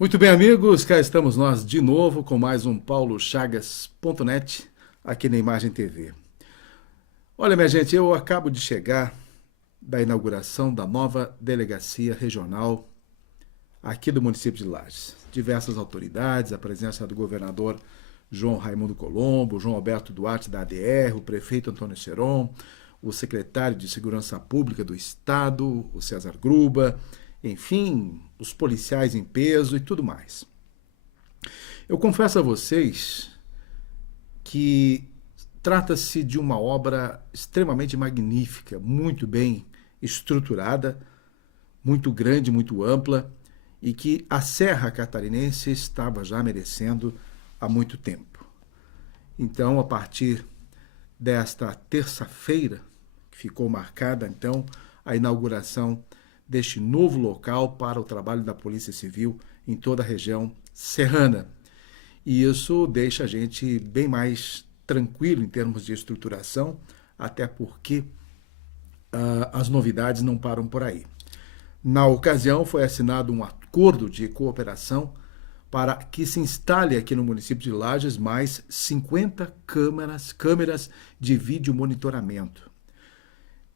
Muito bem, amigos, cá estamos nós de novo com mais um paulochagas.net aqui na Imagem TV. Olha, minha gente, eu acabo de chegar da inauguração da nova delegacia regional aqui do município de Lages. Diversas autoridades, a presença do governador João Raimundo Colombo, João Alberto Duarte da ADR, o prefeito Antônio Seron, o secretário de Segurança Pública do Estado, o César Gruba, enfim, os policiais em peso e tudo mais. Eu confesso a vocês que trata-se de uma obra extremamente magnífica, muito bem estruturada, muito grande, muito ampla e que a Serra Catarinense estava já merecendo há muito tempo. Então, a partir desta terça-feira, que ficou marcada então a inauguração deste novo local para o trabalho da Polícia Civil em toda a região serrana. E isso deixa a gente bem mais tranquilo em termos de estruturação, até porque as novidades não param por aí. Na ocasião, foi assinado um acordo de cooperação para que se instale aqui no município de Lages mais 50 câmeras de vídeo monitoramento.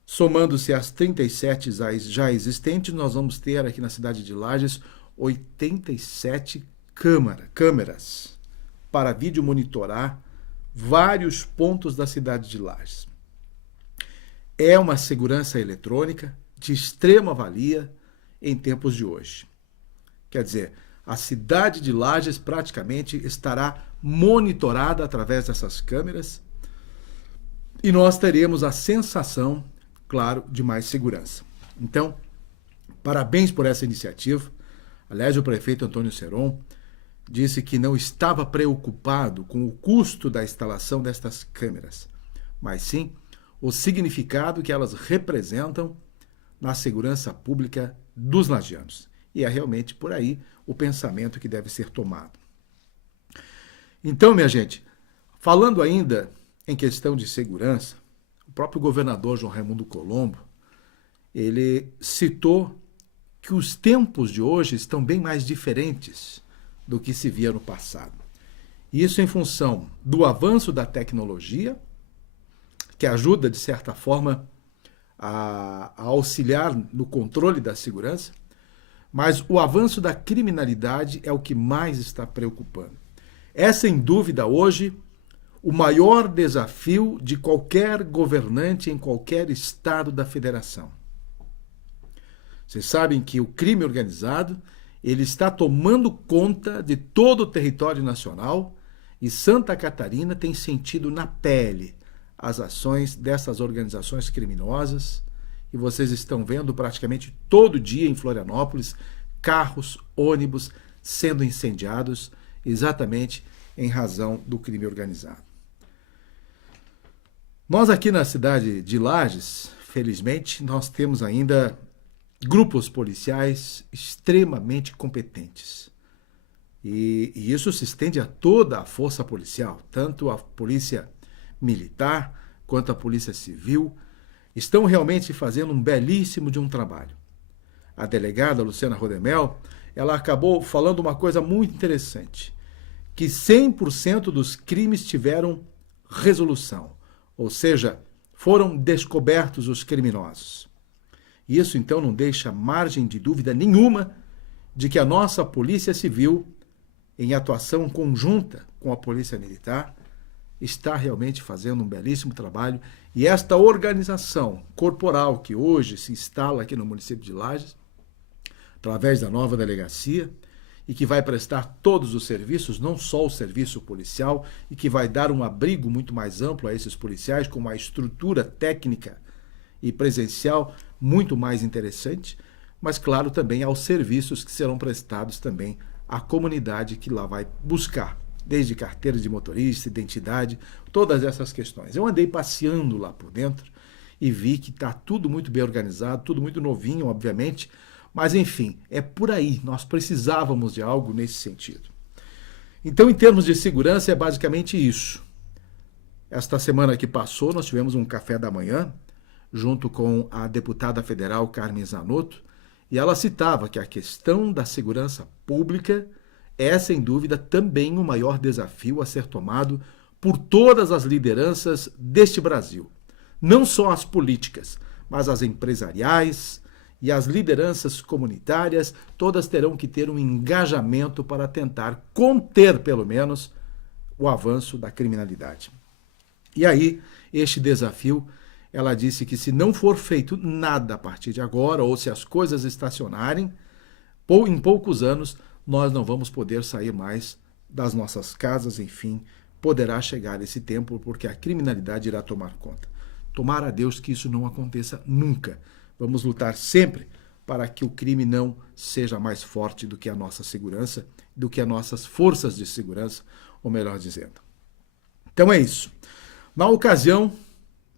Somando-se às 37 já existentes, nós vamos ter aqui na cidade de Lages 87 câmeras para vídeo monitorar vários pontos da cidade de Lages. É uma segurança eletrônica de extrema valia em tempos de hoje. Quer dizer, a cidade de Lages praticamente estará monitorada através dessas câmeras e nós teremos a sensação, claro, de mais segurança. Então, parabéns por essa iniciativa. Aliás, o prefeito Antônio Seron disse que não estava preocupado com o custo da instalação destas câmeras, mas sim o significado que elas representam na segurança pública dos lagianos. E é realmente por aí o pensamento que deve ser tomado. Então, minha gente, falando ainda em questão de segurança, o próprio governador João Raimundo Colombo, ele citou que os tempos de hoje estão bem mais diferentes do que se via no passado. Isso em função do avanço da tecnologia, que ajuda, de certa forma, a auxiliar no controle da segurança, mas o avanço da criminalidade é o que mais está preocupando. É, sem dúvida, hoje, o maior desafio de qualquer governante em qualquer estado da federação. Vocês sabem que o crime organizado ele está tomando conta de todo o território nacional e Santa Catarina tem sentido na pele as ações dessas organizações criminosas e vocês estão vendo praticamente todo dia em Florianópolis carros, ônibus sendo incendiados exatamente em razão do crime organizado. Nós aqui na cidade de Lages, felizmente, nós temos ainda grupos policiais extremamente competentes. E isso se estende a toda a força policial, tanto a polícia militar quanto a polícia civil, estão realmente fazendo um belíssimo de um trabalho. A delegada Luciana Rodemel, ela acabou falando uma coisa muito interessante, que 100% dos crimes tiveram resolução, ou seja, foram descobertos os criminosos. Isso, então, não deixa margem de dúvida nenhuma de que a nossa Polícia Civil, em atuação conjunta com a Polícia Militar, está realmente fazendo um belíssimo trabalho e esta organização corporal que hoje se instala aqui no município de Lages, através da nova delegacia, e que vai prestar todos os serviços, não só o serviço policial, e que vai dar um abrigo muito mais amplo a esses policiais, com uma estrutura técnica e presencial muito mais interessante, mas, claro, também aos serviços que serão prestados também à comunidade que lá vai buscar, desde carteira de motorista, identidade, todas essas questões. Eu andei passeando lá por dentro e vi que está tudo muito bem organizado, tudo muito novinho, obviamente, mas, enfim, é por aí. Nós precisávamos de algo nesse sentido. Então, em termos de segurança, é basicamente isso. Esta semana que passou, nós tivemos um café da manhã, junto com a deputada federal Carmen Zanotto, E ela citava que a questão da segurança pública é, sem dúvida, também o maior desafio a ser tomado por todas as lideranças deste Brasil. Não só as políticas, mas as empresariais e as lideranças comunitárias, todas terão que ter um engajamento para tentar conter, pelo menos, o avanço da criminalidade. E aí, este desafio, ela disse que se não for feito nada a partir de agora, ou se as coisas estacionarem, em poucos anos nós não vamos poder sair mais das nossas casas, enfim, poderá chegar esse tempo porque a criminalidade irá tomar conta. Tomara a Deus que isso não aconteça nunca. Vamos lutar sempre para que o crime não seja mais forte do que a nossa segurança, do que as nossas forças de segurança, ou melhor dizendo. Então é isso. Na ocasião,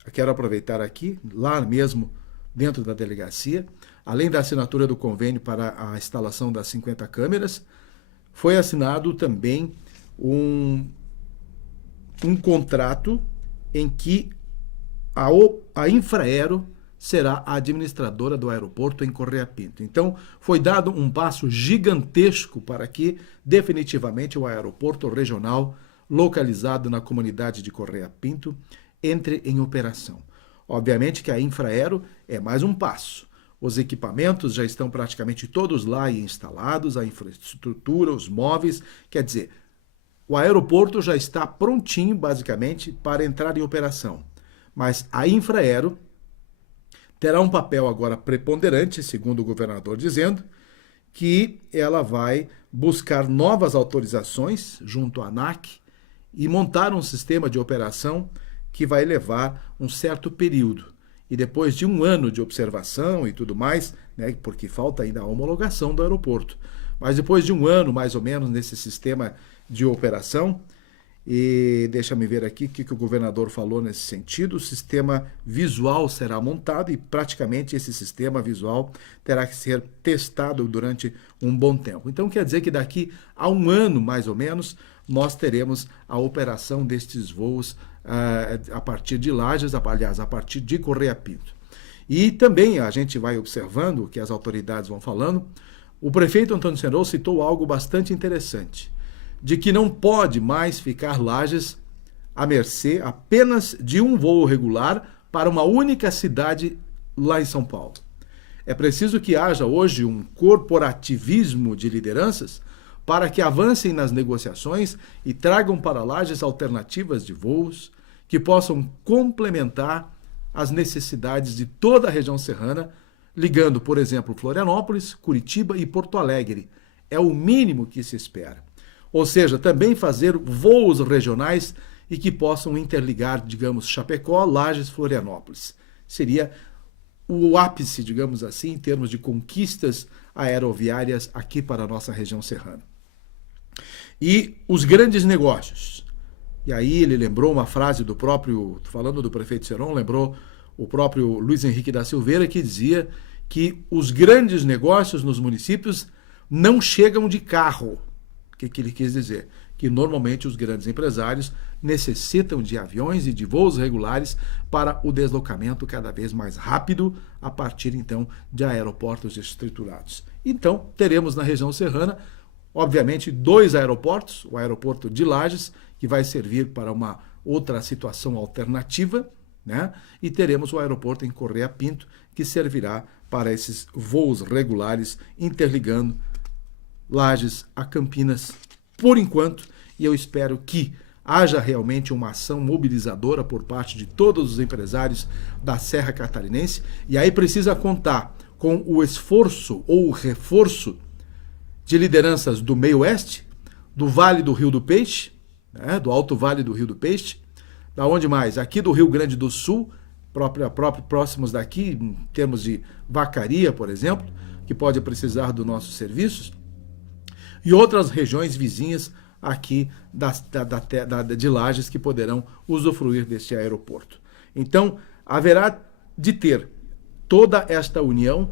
eu quero aproveitar aqui, lá mesmo dentro da delegacia, além da assinatura do convênio para a instalação das 50 câmeras, foi assinado também um contrato em que a Infraero será a administradora do aeroporto em Correia Pinto. Então, foi dado um passo gigantesco para que, definitivamente, o aeroporto regional, localizado na comunidade de Correia Pinto, entre em operação. Obviamente que a Infraero é mais um passo. Os equipamentos já estão praticamente todos lá e instalados, a infraestrutura, os móveis, quer dizer, o aeroporto já está prontinho, basicamente, para entrar em operação. Mas a Infraero terá um papel agora preponderante, segundo o governador dizendo, que ela vai buscar novas autorizações junto à ANAC e montar um sistema de operação que vai levar um certo período. E depois de um ano de observação e tudo mais, né, porque falta ainda a homologação do aeroporto, mas depois de um ano, mais ou menos, nesse sistema de operação, e deixa-me ver aqui o que o governador falou nesse sentido, o sistema visual será montado e praticamente esse sistema visual terá que ser testado durante um bom tempo. Então quer dizer que daqui a um ano, mais ou menos, nós teremos a operação destes voos a partir de Lages, aliás, a partir de Correia Pinto. E também a gente vai observando o que as autoridades vão falando. O prefeito Antônio Serol citou algo bastante interessante, de que não pode mais ficar Lages à mercê apenas de um voo regular para uma única cidade lá em São Paulo. É preciso que haja hoje um corporativismo de lideranças para que avancem nas negociações e tragam para Lages alternativas de voos que possam complementar as necessidades de toda a região serrana, ligando, por exemplo, Florianópolis, Curitiba e Porto Alegre. É o mínimo que se espera. Ou seja, também fazer voos regionais e que possam interligar, digamos, Chapecó, Lages, Florianópolis. Seria o ápice, digamos assim, em termos de conquistas aeroviárias aqui para a nossa região serrana. E os grandes negócios. E aí ele lembrou uma frase do próprio, falando do prefeito Serol, lembrou o próprio Luiz Henrique da Silveira, que dizia que os grandes negócios nos municípios não chegam de carro. O que ele quis dizer? Que normalmente os grandes empresários necessitam de aviões e de voos regulares para o deslocamento cada vez mais rápido, a partir então de aeroportos estruturados. Então, teremos na região serrana, obviamente, 2 aeroportos, o aeroporto de Lages, que vai servir para uma outra situação alternativa, né? E teremos o aeroporto em Correia Pinto, que servirá para esses voos regulares, interligando Lages a Campinas, por enquanto, e eu espero que haja realmente uma ação mobilizadora por parte de todos os empresários da Serra Catarinense, e aí precisa contar com o esforço ou o reforço de lideranças do Meio-Oeste, do Vale do Rio do Peixe, né, do Alto Vale do Rio do Peixe, da onde mais? Aqui do Rio Grande do Sul, próximos daqui, em termos de Vacaria, por exemplo, que pode precisar dos nossos serviços, e outras regiões vizinhas aqui de Lages que poderão usufruir deste aeroporto. Então, haverá de ter toda esta união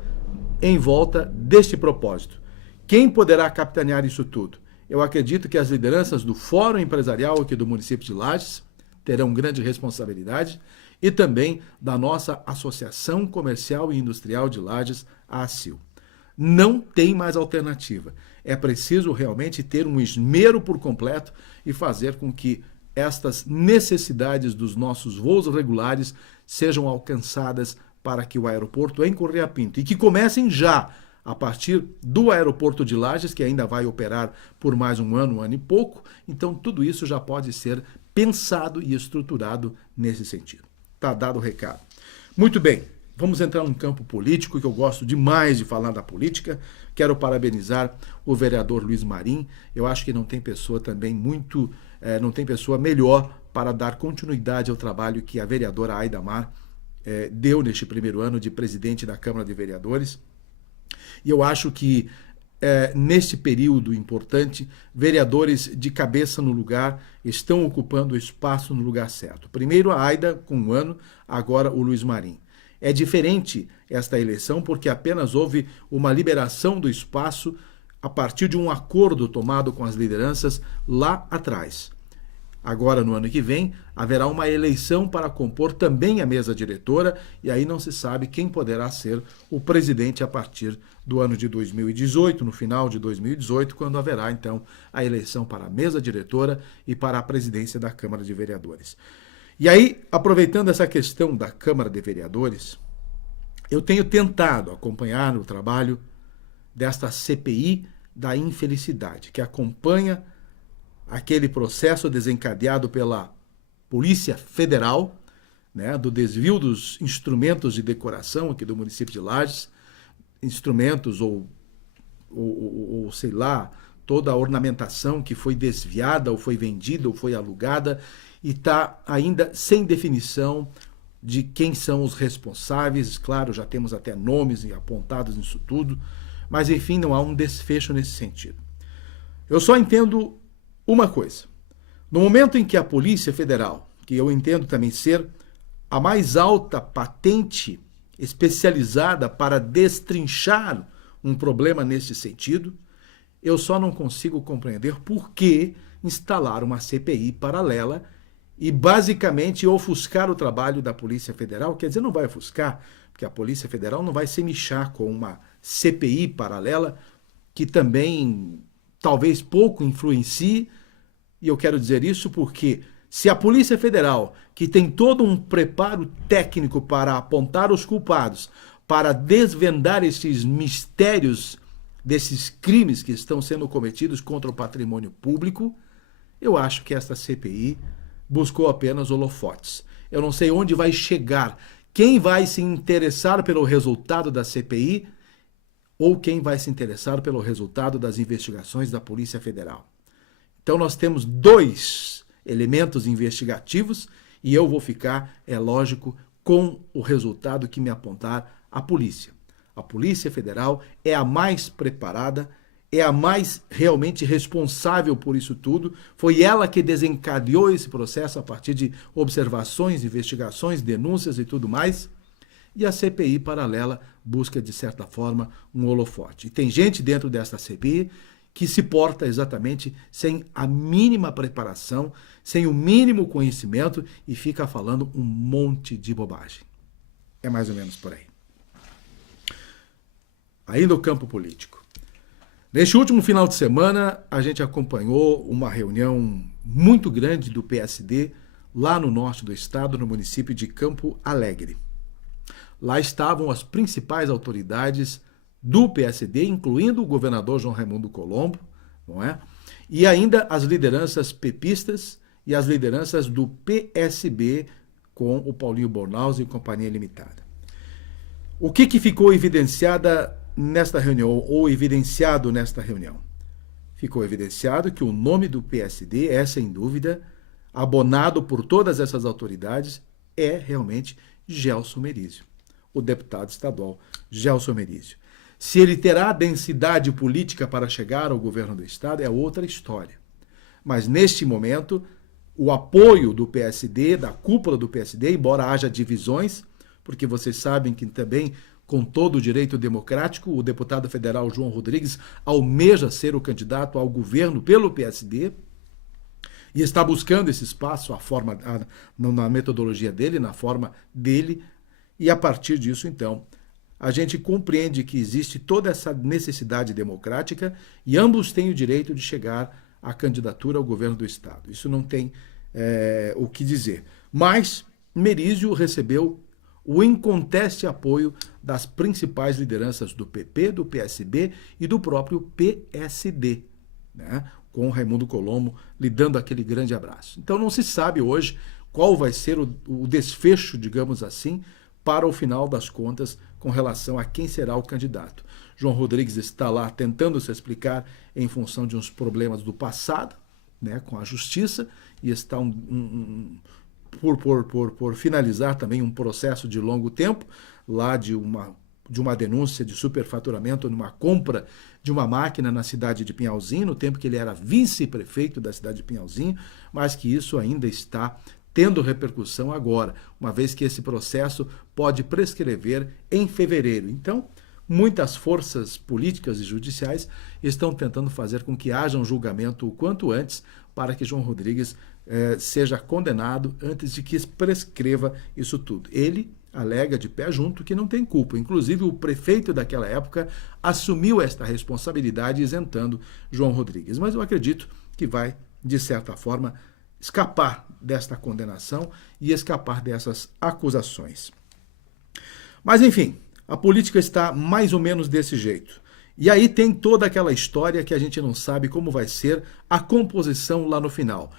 em volta deste propósito. Quem poderá capitanear isso tudo? Eu acredito que as lideranças do Fórum Empresarial aqui do município de Lages terão grande responsabilidade e também da nossa Associação Comercial e Industrial de Lages, a ACIL. Não tem mais alternativa. É preciso realmente ter um esmero por completo e fazer com que estas necessidades dos nossos voos regulares sejam alcançadas para que o aeroporto em Correia Pinto, e que comecem já a partir do aeroporto de Lages, que ainda vai operar por mais um ano e pouco. Então tudo isso já pode ser pensado e estruturado nesse sentido. Tá dado o recado. Muito bem, vamos entrar num campo político, que eu gosto demais de falar da política. Quero parabenizar o vereador Luiz Marim. Eu acho que não tem pessoa também não tem pessoa melhor para dar continuidade ao trabalho que a vereadora Aida Mar deu neste primeiro ano de presidente da Câmara de Vereadores. E eu acho que, neste período importante, vereadores de cabeça no lugar estão ocupando o espaço no lugar certo. Primeiro a Aida, com um ano, agora o Luiz Marim. É diferente esta eleição porque apenas houve uma liberação do espaço a partir de um acordo tomado com as lideranças lá atrás. Agora, no ano que vem, haverá uma eleição para compor também a mesa diretora, e aí não se sabe quem poderá ser o presidente a partir do ano de 2018, no final de 2018, quando haverá, então, a eleição para a mesa diretora e para a presidência da Câmara de Vereadores. E aí, aproveitando essa questão da Câmara de Vereadores, eu tenho tentado acompanhar o trabalho desta CPI da infelicidade, que acompanha aquele processo desencadeado pela Polícia Federal, né, do desvio dos instrumentos de decoração aqui do município de Lages, instrumentos ou sei lá, toda a ornamentação que foi desviada, ou foi vendida, ou foi alugada, e está ainda sem definição de quem são os responsáveis. Claro, já temos até nomes apontados nisso tudo, mas enfim, não há um desfecho nesse sentido. Eu só entendo uma coisa: no momento em que a Polícia Federal, que eu entendo também ser a mais alta patente especializada para destrinchar um problema nesse sentido, eu só não consigo compreender por que instalar uma CPI paralela e basicamente ofuscar o trabalho da Polícia Federal. Quer dizer, não vai ofuscar, porque a Polícia Federal não vai se mexer com uma CPI paralela que também talvez pouco influencie. E eu quero dizer isso porque se a Polícia Federal, que tem todo um preparo técnico para apontar os culpados, para desvendar esses mistérios desses crimes que estão sendo cometidos contra o patrimônio público, eu acho que esta CPI buscou apenas holofotes. Eu não sei onde vai chegar, quem vai se interessar pelo resultado da CPI ou quem vai se interessar pelo resultado das investigações da Polícia Federal. Então nós temos dois elementos investigativos e eu vou ficar, é lógico, com o resultado que me apontar a polícia. A Polícia Federal é a mais preparada, é a mais realmente responsável por isso tudo. Foi ela que desencadeou esse processo a partir de observações, investigações, denúncias e tudo mais. E a CPI paralela busca, de certa forma, um holofote. E tem gente dentro dessa CPI que se porta exatamente sem a mínima preparação, sem o mínimo conhecimento e fica falando um monte de bobagem. É mais ou menos por aí. Ainda o campo político. Neste último final de semana, a gente acompanhou uma reunião muito grande do PSD lá no norte do estado, no município de Campo Alegre. Lá estavam as principais autoridades do PSD, incluindo o governador João Raimundo Colombo, não é? E ainda as lideranças pepistas e as lideranças do PSB com o Paulinho Bornhaus e Companhia Limitada. O que ficou evidenciada nesta reunião, ou evidenciado nesta reunião? Ficou evidenciado que o nome do PSD é, sem dúvida, abonado por todas essas autoridades, é realmente Gelson Merizio, o deputado estadual Gelson Merizio. Se ele terá densidade política para chegar ao governo do estado é outra história. Mas neste momento, o apoio do PSD, da cúpula do PSD, embora haja divisões, porque vocês sabem que também, com todo o direito democrático, o deputado federal João Rodrigues almeja ser o candidato ao governo pelo PSD e está buscando esse espaço na metodologia dele, na forma dele, e a partir disso, então, a gente compreende que existe toda essa necessidade democrática e ambos têm o direito de chegar à candidatura ao governo do Estado. Isso não tem o que dizer. Mas Merizio recebeu o inconteste apoio das principais lideranças do PP, do PSB e do próprio PSD, né? Com Raimundo Colombo lhe dando aquele grande abraço. Então não se sabe hoje qual vai ser o desfecho, digamos assim, para o final das contas com relação a quem será o candidato. João Rodrigues está lá tentando se explicar em função de uns problemas do passado, né, com a justiça, e está por finalizar também um processo de longo tempo, lá de uma denúncia de superfaturamento numa compra de uma máquina na cidade de Pinhalzinho, no tempo que ele era vice-prefeito da cidade de Pinhalzinho, mas que isso ainda está tendo repercussão agora, uma vez que esse processo pode prescrever em fevereiro. Então, muitas forças políticas e judiciais estão tentando fazer com que haja um julgamento o quanto antes para que João Rodrigues seja condenado antes de que prescreva isso tudo. Ele alega de pé junto que não tem culpa. Inclusive, o prefeito daquela época assumiu esta responsabilidade isentando João Rodrigues. Mas eu acredito que vai, de certa forma, escapar desta condenação e escapar dessas acusações. Mas, enfim, a política está mais ou menos desse jeito. E aí tem toda aquela história que a gente não sabe como vai ser a composição lá no final.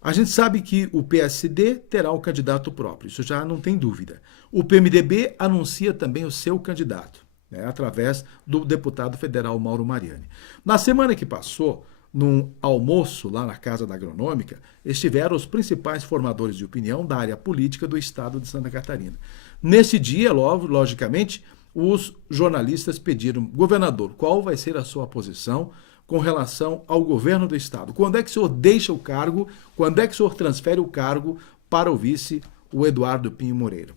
A gente sabe que o PSD terá um candidato próprio, isso já não tem dúvida. O PMDB anuncia também o seu candidato, né, através do deputado federal Mauro Mariani. Na semana que passou, num almoço lá na Casa da Agronômica, estiveram os principais formadores de opinião da área política do estado de Santa Catarina. Nesse dia, logicamente, os jornalistas pediram: governador, qual vai ser a sua posição com relação ao governo do estado? Quando é que o senhor deixa o cargo? Quando é que o senhor transfere o cargo para o vice, o Eduardo Pinho Moreira?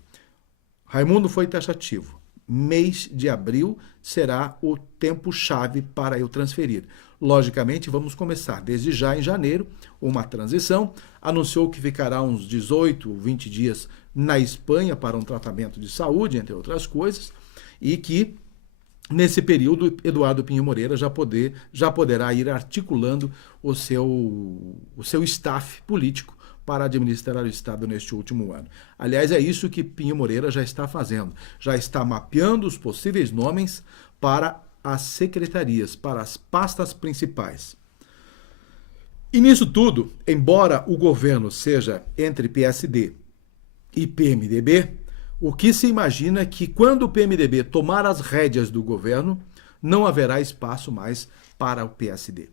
Raimundo foi taxativo. Mês de abril será o tempo-chave para eu transferir. Logicamente, vamos começar desde já em janeiro uma transição. Anunciou que ficará uns 18, 20 dias na Espanha para um tratamento de saúde, entre outras coisas, e que nesse período Eduardo Pinho Moreira já poderá ir articulando o seu staff político para administrar o Estado neste último ano. Aliás, é isso que Pinho Moreira já está fazendo. Já está mapeando os possíveis nomes para as secretarias, para as pastas principais. E nisso tudo, embora o governo seja entre PSD e PMDB, o que se imagina é que quando o PMDB tomar as rédeas do governo, não haverá espaço mais para o PSD.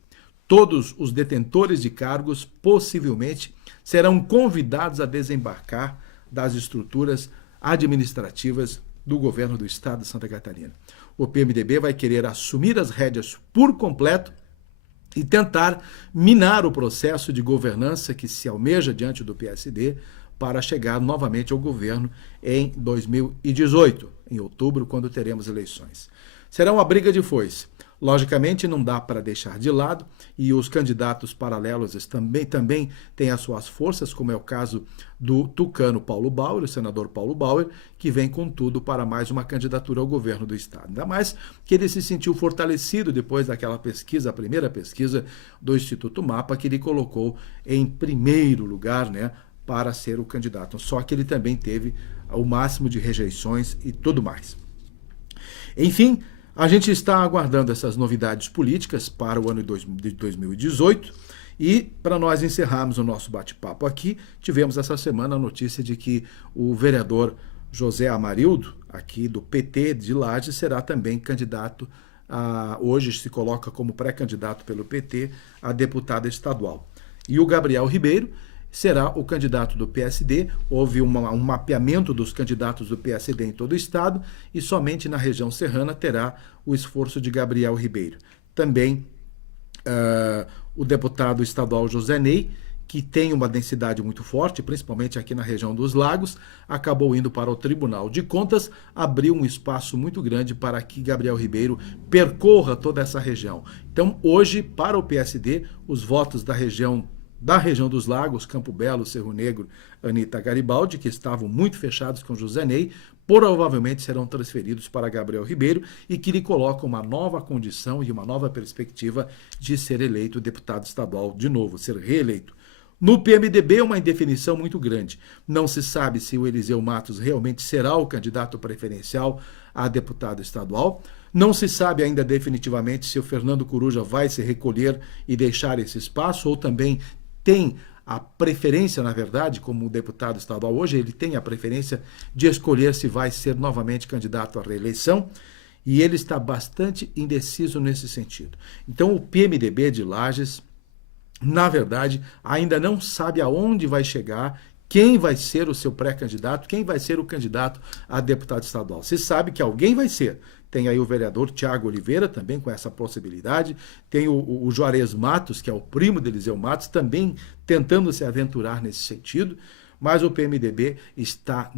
Todos os detentores de cargos possivelmente serão convidados a desembarcar das estruturas administrativas do governo do estado de Santa Catarina. O PMDB vai querer assumir as rédeas por completo e tentar minar o processo de governança que se almeja diante do PSD para chegar novamente ao governo em 2018, em outubro, quando teremos eleições. Será uma briga de foice. Logicamente, não dá para deixar de lado, e os candidatos paralelos também têm as suas forças, como é o caso do tucano Paulo Bauer, o senador Paulo Bauer, que vem com tudo para mais uma candidatura ao governo do estado. Ainda mais que ele se sentiu fortalecido depois daquela pesquisa, a primeira pesquisa do Instituto Mapa, que ele colocou em primeiro lugar, né, para ser o candidato. Só que ele também teve o máximo de rejeições e tudo mais. Enfim, a gente está aguardando essas novidades políticas para o ano de 2018 e, para nós encerrarmos o nosso bate-papo aqui, tivemos essa semana a notícia de que o vereador José Amarildo, aqui do PT de Lages, será também candidato hoje se coloca como pré-candidato pelo PT a deputado estadual. E o Gabriel Ribeiro será o candidato do PSD. Houve um mapeamento dos candidatos do PSD em todo o estado e somente na região serrana terá o esforço de Gabriel Ribeiro. Também o deputado estadual José Ney, que tem uma densidade muito forte, principalmente aqui na região dos Lagos, acabou indo para o Tribunal de Contas, abriu um espaço muito grande para que Gabriel Ribeiro percorra toda essa região. Então, hoje, para o PSD, os votos da região da região dos Lagos, Campo Belo, Cerro Negro, Anita Garibaldi, que estavam muito fechados com José Ney, provavelmente serão transferidos para Gabriel Ribeiro e que lhe colocam uma nova condição e uma nova perspectiva de ser eleito deputado estadual de novo, ser reeleito. No PMDB é uma indefinição muito grande. Não se sabe se o Eliseu Matos realmente será o candidato preferencial a deputado estadual. Não se sabe ainda definitivamente se o Fernando Coruja vai se recolher e deixar esse espaço ou também tem a preferência, na verdade, como deputado estadual hoje, ele tem a preferência de escolher se vai ser novamente candidato à reeleição, e ele está bastante indeciso nesse sentido. Então, o PMDB de Lages, na verdade, ainda não sabe aonde vai chegar, quem vai ser o seu pré-candidato, quem vai ser o candidato a deputado estadual. Se sabe que alguém vai ser. Tem aí o vereador Tiago Oliveira, também com essa possibilidade. Tem o Juarez Matos, que é o primo de Eliseu Matos, também tentando se aventurar nesse sentido. Mas o PMDB está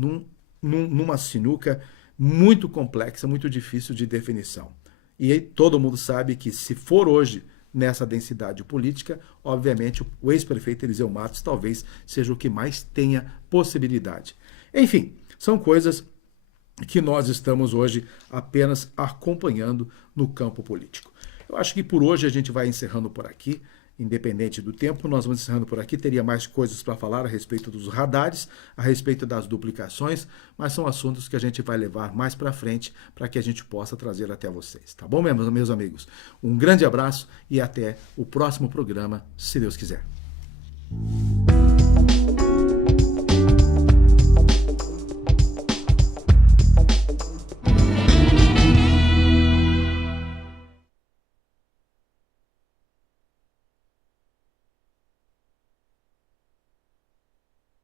numa sinuca muito complexa, muito difícil de definição. E aí todo mundo sabe que se for hoje nessa densidade política, obviamente o ex-prefeito Eliseu Matos talvez seja o que mais tenha possibilidade. Enfim, são coisas que nós estamos hoje apenas acompanhando no campo político. Eu acho que por hoje a gente vai encerrando por aqui, independente do tempo, nós vamos encerrando por aqui. Teria mais coisas para falar a respeito dos radares, a respeito das duplicações, mas são assuntos que a gente vai levar mais para frente para que a gente possa trazer até vocês. Tá bom, meus amigos? Um grande abraço e até o próximo programa, se Deus quiser.